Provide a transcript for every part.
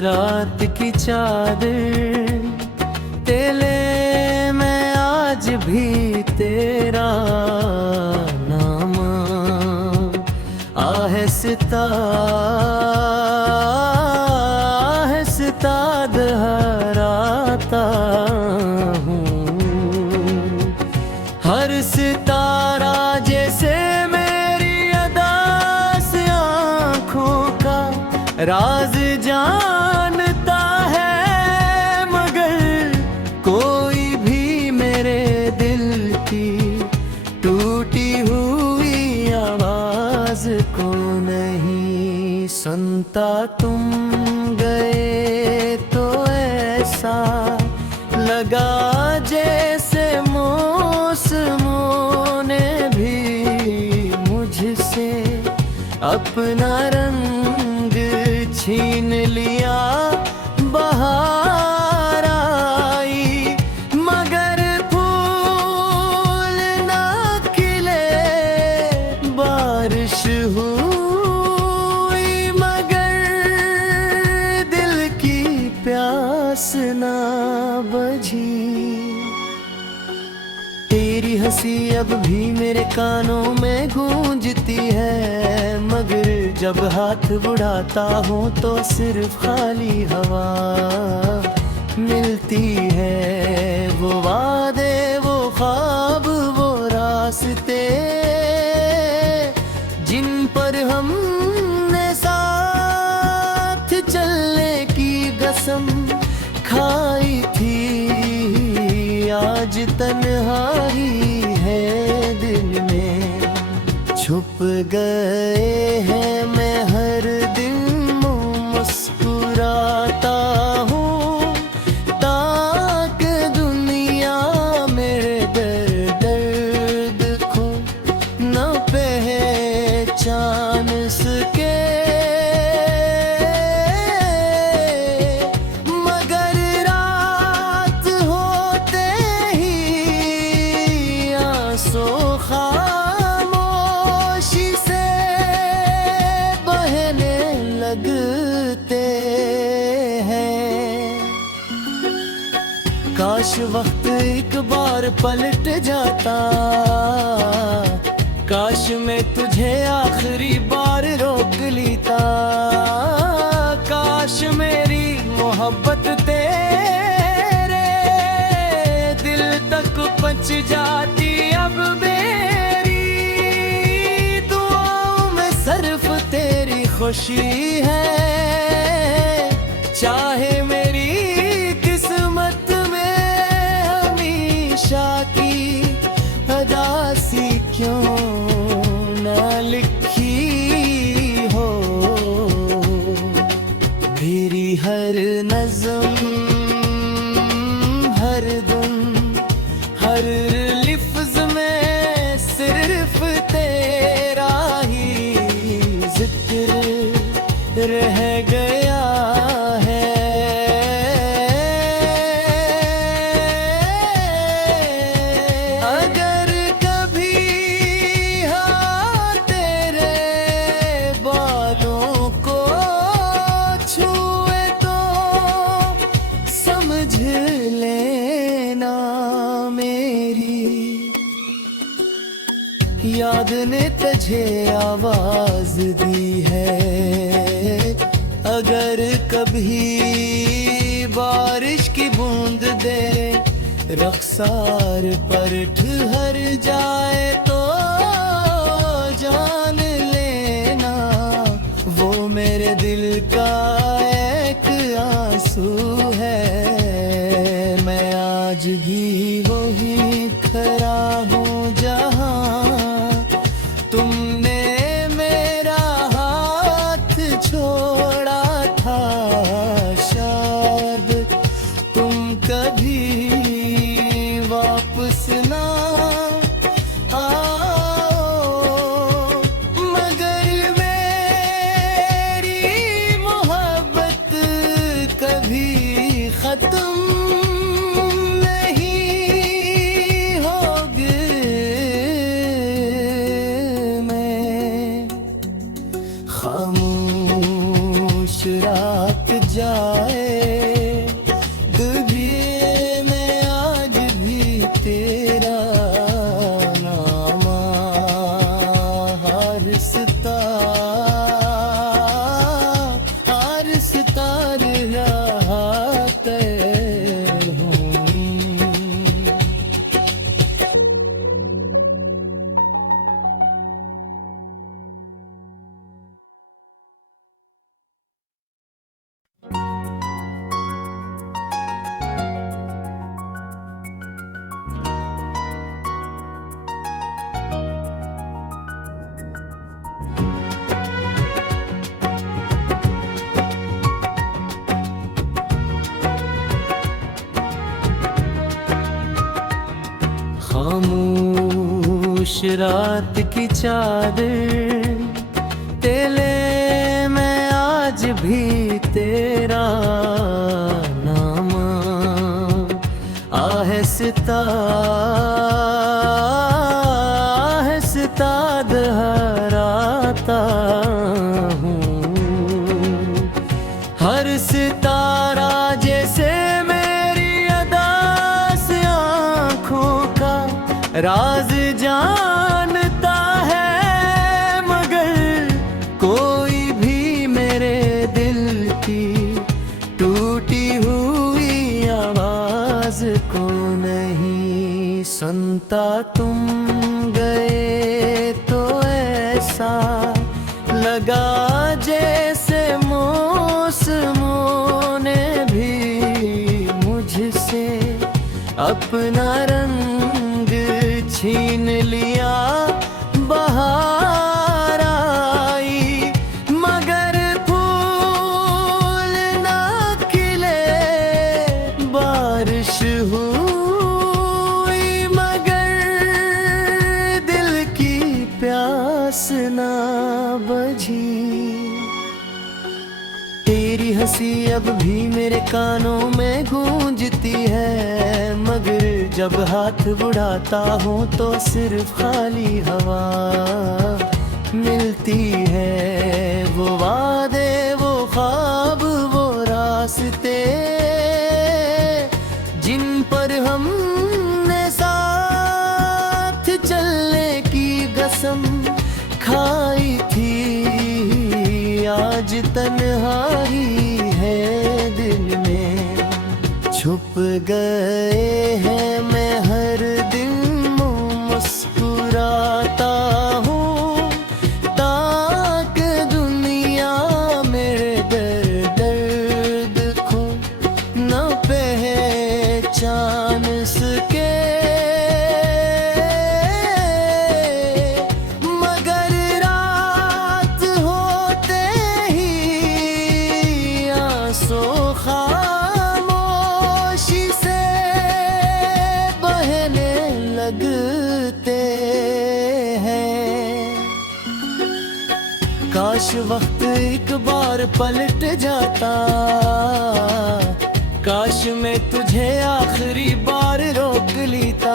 रात की चादर तेले मैं आज भी तेरा नाम आहिस्ता आहिस्ता दोहराता हूँ। हर सितारा जैसे मेरी अदा से आँखों का राज जानता है, मगर कोई भी मेरे दिल की टूटी हुई आवाज को नहीं सुनता। तुम गए तो ऐसा लगा जैसे मौसमों ने भी मुझसे अपना रंग छीन लिया। बहार आई मगर फूल ना खिले, बारिश हुई मगर दिल की प्यास ना बुझी। तेरी हंसी अब भी मेरे कानों में गूंजती है, मगर जब हाथ बढ़ाता हूँ तो सिर्फ खाली हवा मिलती है। वो वादे, वो ख्वाब, वो रास्ते जिन पर हमने साथ चलने की कसम खाई थी, आज तन्हाई है दिल में छुप गए हैं। मैं हर दिन मुस्कुराता हूँ ताकि दुनिया मेरे दर्द को न पहचान सके, मगर रात होते ही आंसू खामोशी से बहने लगते हैं। काश वक्त एक बार पलट जाता, काश मैं तुझे आखिरी बार रोक लेता, काश मेरी मोहब्बत तेरे दिल तक पहुंच जाती। अब मेरी दुआओं में सिर्फ तेरी खुशी है, चाहे मेरी किस्मत में हमेशा की उदासी क्यों न लिखी हो। मेरी हर नज़्म, हर धुन, हर लिफ्ज़ में सिर्फ तेरा ही जिक्र रह गया है। अगर कभी हाँ तेरे बालों को छुए तो समझ लेना मेरी याद ने तुझे आवाज दी है। अगर कभी बारिश की बूंद दे रख्सार पर ठहर जाए तो जान लेना वो मेरे दिल का एक आंसू है। मैं आज भी वही खड़ा हूँ जहाँ तुमने मेरा हाथ छोड़ा था। शायद तुम कभी वापस ना आ रात की चादर तेले मैं आज भी तेरा नाम आहिस्ता आहिस्ता दोहराता हूँ। हर सितारा जैसे मेरी अदा से आँखों का राज जानता है, मगर कोई भी मेरे दिल की टूटी हुई आवाज को नहीं सुनता। तुम गए तो ऐसा लगा जैसे मौसमों ने भी मुझसे अपना रंग छीन लिया। बहार आई मगर फूल ना खिले, बारिश हुई मगर दिल की प्यास ना बुझी। तेरी हंसी अब भी मेरे कानों में गूंजती है, मगर जब हाथ बुढ़ाता हूँ तो सिर्फ खाली हवा मिलती है। वो वादे, वो ख्वाब, वो रास्ते जिन पर हमने साथ चलने की कसम खाई थी, आज तन्हाई है दिल में छुप गए हैं। मैं हर दिन मुस्कुराता हूँ ताकि दुनिया मेरे दर्द को न पहचान सके, मगर रात होते ही आंसू खामोशी से बहने लगते हैं। काश वक्त एक बार पलट जाता, काश मैं तुझे आखिरी बार रोक लेता,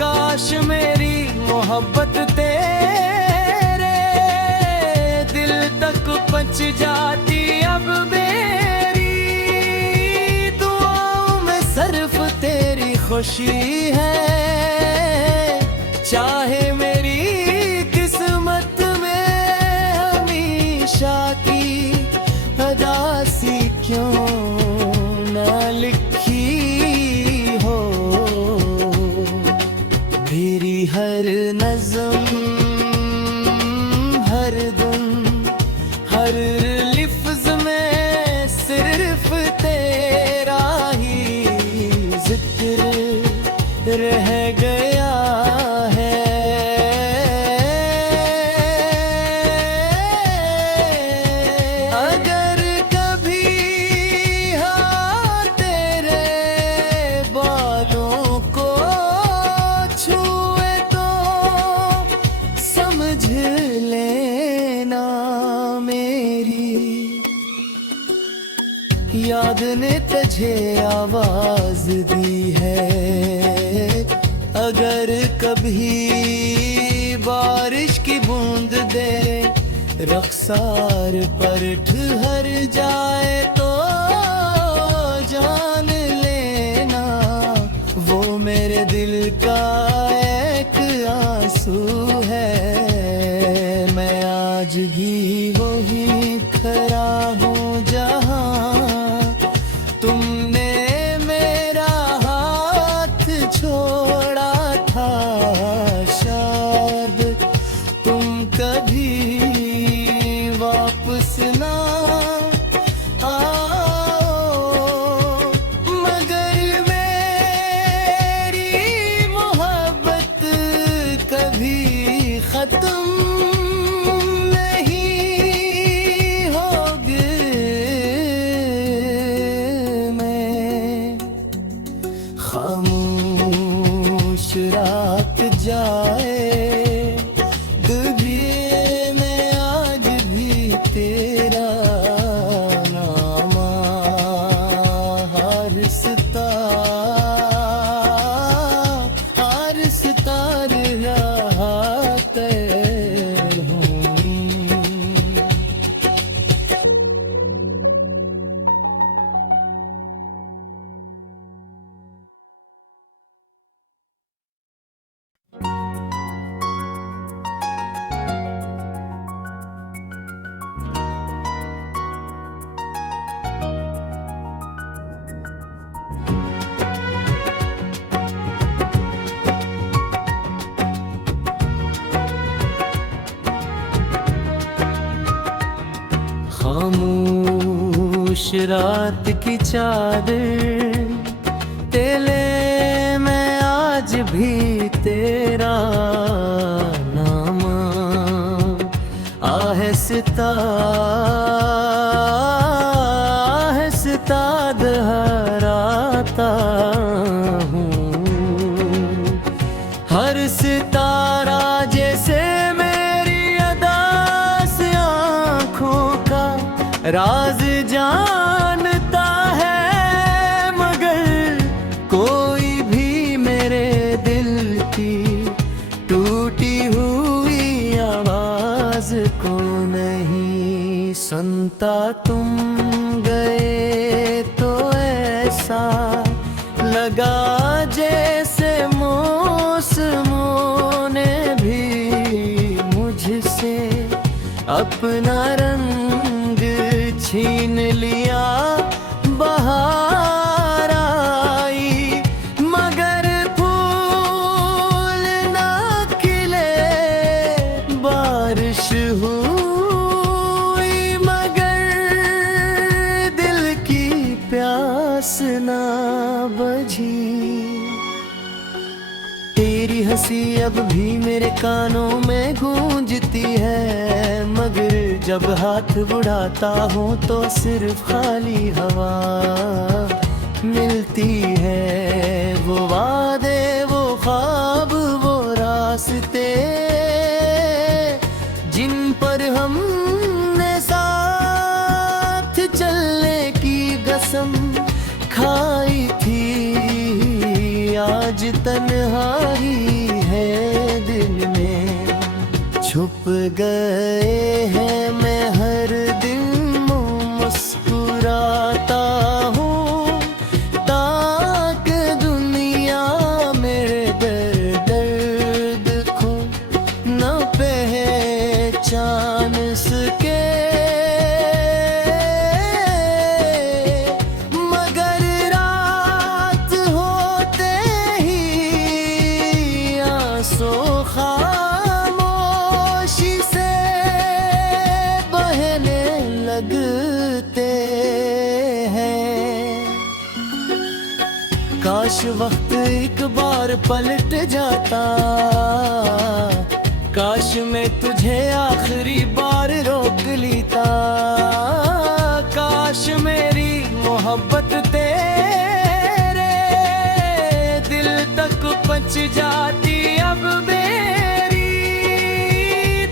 काश मेरी मोहब्बत तेरे दिल तक पहुंच जाती। अब मेरी दुआओं में सिर्फ तेरी खुशी है, चाहे मेरी किस्मत में हमेशा की उदासी क्यों ना लिखी हो। मेरी हर नज़्म, हर धुन, हर लिफ्ज़ में सिर्फ तेरा ही जिक्र रह गया है। अगर कभी हाँ तेरे बालों को छुए तो समझ लेना मेरी याद ने तुझे आवाज दी है। अगर कभी बारिश की बूंद दे रख्सार पर ठहर जाए तो जान लेना वो मेरे दिल का एक आंसू है। मैं आज भी वही खड़ा हूँ जहाँ तुमने मेरा हाथ छोड़ा था। शायद तुम कभी वापस ना आओ, मगर मेरी मोहब्बत कभी खत्म खामोश रात जाए, कभी मैं आज भी तेरा नाम हर सितार रहा तैर हूँ। खामोश रात की चादर तेले मैं आज भी तेरा नाम आहिस्ता आहिस्ता दोहराता हूँ। हर सितारा जैसे मेरी अदा से आँखों का राज जानता है, मगर कोई भी मेरे दिल की टूटी हुई आवाज को नहीं सुनता। तुम गए तो ऐसा लगा जैसे मौसमों ने भी मुझसे अपना रंग छीन लिया। बहार आई मगर फूल ना खिले, बारिश हुई मगर दिल की प्यास ना बुझी। तेरी हंसी अब भी मेरे कानों में गूंजती है, मगर जब हाथ बढ़ाता हूँ तो सिर्फ खाली हवा मिलती है। वो वादे, वो ख्वाब, वो रास्ते जिन पर हमने साथ चलने की कसम खाई थी, आज तन्हाई है दिल में छुप गए हैं। मैं हर दिन मुस्कुराता हूँ ताकि दुनिया मेरे दर्द को न पहचान सके, मगर रात होते ही आंसू खामोशी से बहने लगते हैं। काश वक्त एक बार पलट जाता, काश मैं तुझे आखिरी बार रोक लेता, काश मेरी मोहब्बत तेरे दिल तक पहुंच जाती। अब मेरी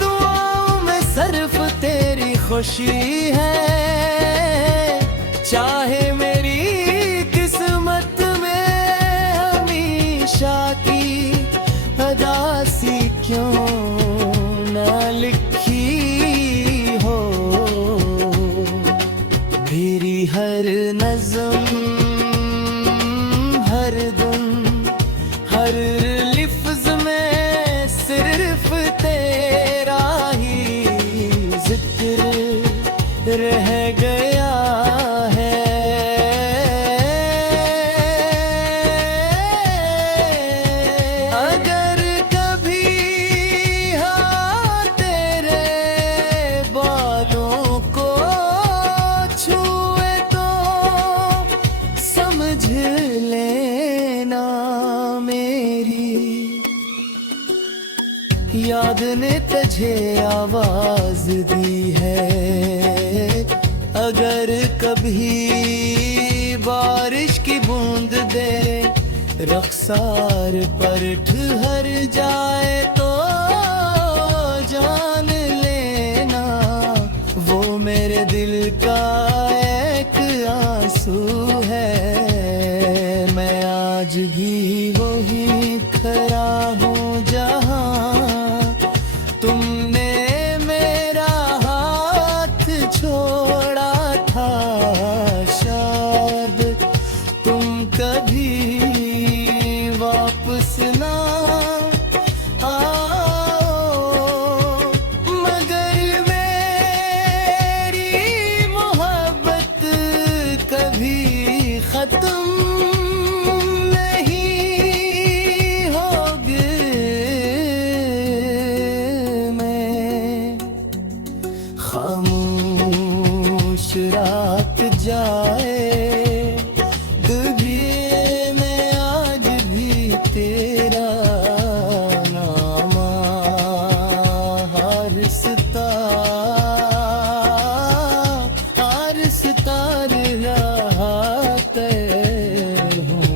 दुआओं में सिर्फ तेरी खुशी है, चाहे मेरी किस्मत में हमेशा की अदासी क्यों ना लिखी हो। मेरी हर नज़्म, हर धुन, हर लिफ्ज़ में सिर्फ तेरा ही जिक्र रह गया है। अगर कभी हाँ तेरे बालों को छुए तो समझ लेना मेरी याद ने तुझे आवाज दी है। अगर कभी बारिश की बूंद दे रक्स सार पर ठहर जाए तो जान लेना, वो मेरे दिल का एक आंसू है। मैं आज भी वही खड़ा हूँ जहाँ तुमने मेरा हाथ छोड़ा था। शायद तुम कभी वापस ना आओ, मगर मेरी मोहब्बत कभी खत्म खामोश रात जाए कभी मैं आज भी तेरा नाम हर सितार रहते हूँ।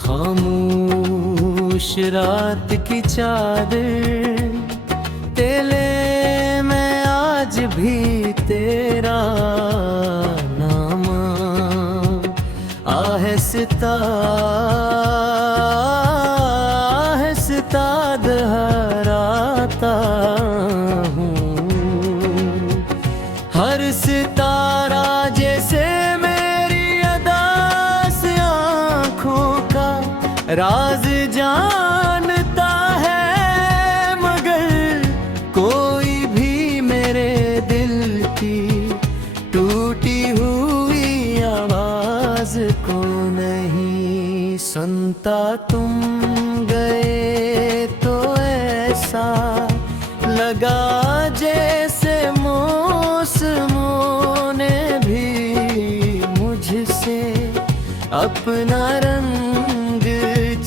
खामोश रात की चादर तेले मैं आज भी तेरा नाम आहिस्ता आहिस्ता दोहराता हूँ। हर सितारा जैसे मेरी अदा से आँखों का राज जानता है, मगर कोई भी मेरे दिल की टूटी हुई आवाज को नहीं सुनता। तुम गए तो ऐसा लगा जैसे मौसमों ने भी मुझसे अपना रंग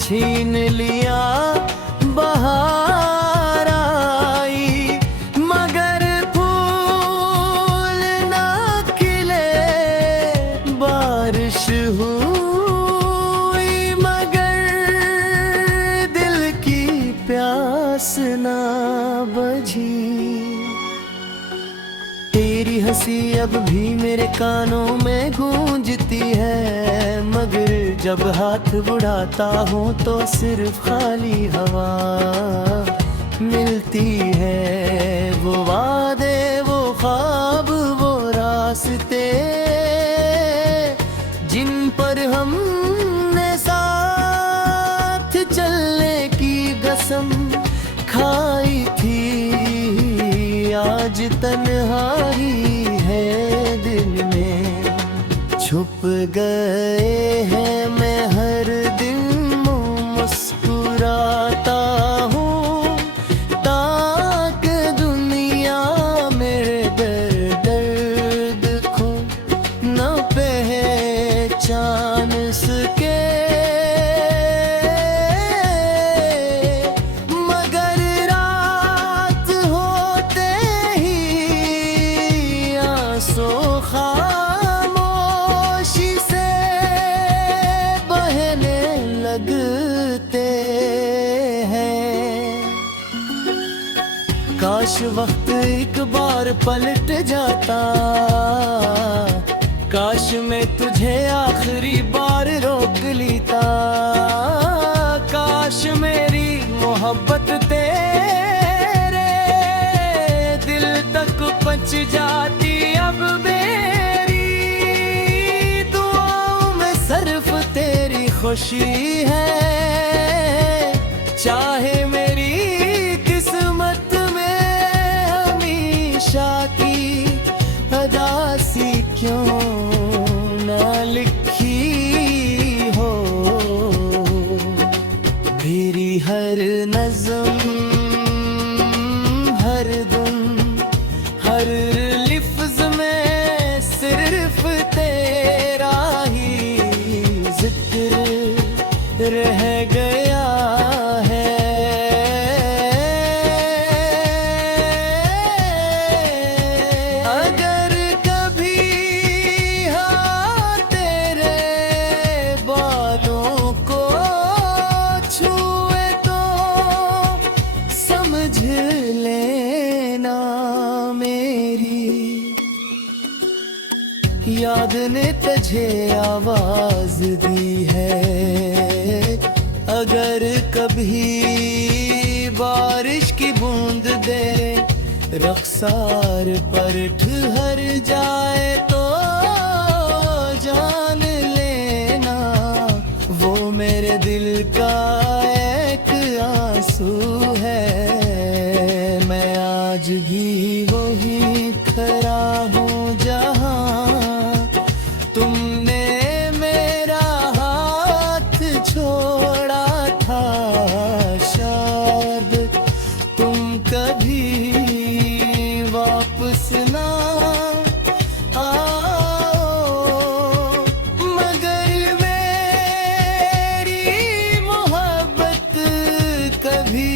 छीन लिया। बहार आई मगर फूल ना खिले, बारिश हुई मगर दिल की प्यास ना बुझी। तेरी हंसी अब भी मेरे कानों में गूंजती है, मगर जब हाथ बढ़ाता हूँ तो सिर्फ खाली हवा मिलती है। वो वादे, वो ख्वाब, वो रास्ते जिन पर हमने साथ चलने की कसम खाई थी, आज तन्हाई है दिल में छुप गए हैं। मैं हर दिन मुस्कुराता हूँ ताकि दुनिया मेरे दर्द को न पहचान सके, मगर रात होते ही आंसू खामोशी से बहने लगते हैं। काश वक्त एक बार पलट जाता, काश मैं तुझे आखिरी बार रोक लेता। काश मेरी मोहब्बत तेरे दिल तक पहुंच जाती। अब मेरी दुआओं में सिर्फ तेरी खुशी है, चाहे मेरी किस्मत में हमेशा की उदासी क्यों ना लिखी हो। गया है। अगर कभी हाँ तेरे बालों को छुए तो समझ लेना मेरी याद ने तुझे आवाज दी है। अगर कभी बारिश की बूंद दे रख्सार पर ठहर जाए तो जान लेना वो मेरे दिल का एक आंसू है। मैं आज भी वही खड़ा हूँ जहाँ तुमने मेरा हाथ छोड़ा था। शायद तुम कभी वापस ना आओ, मगर मेरी मोहब्बत कभी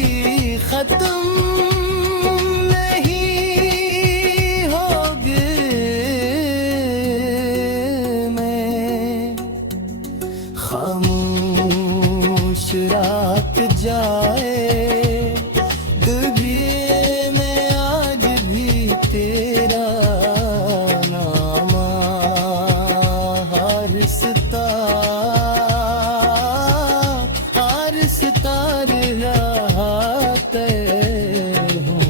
खत्म खामोश रात जाए कभी मैं आज भी तेरा नाम हर सितार रहते हूँ।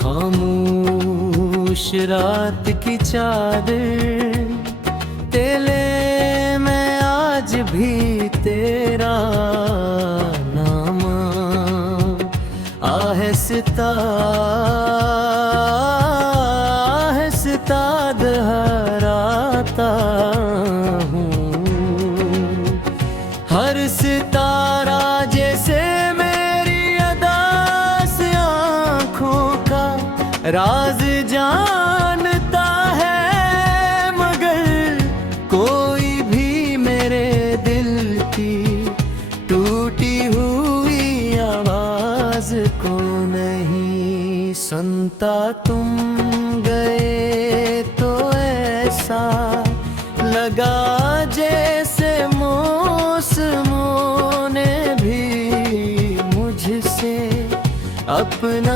खामोश रात की चादर तेले मैं आज भी तेरा नाम आहिस्ता आहिस्ता दोहराता हूँ। हर सितारा जैसे मेरी अदा से आँखों का राज जानता है, मगर कोई भी मेरे दिल की टूटी हुई आवाज को नहीं सुनता। तुम गए तो ऐसा लगा जैसे मौसमों ने भी मुझसे अपना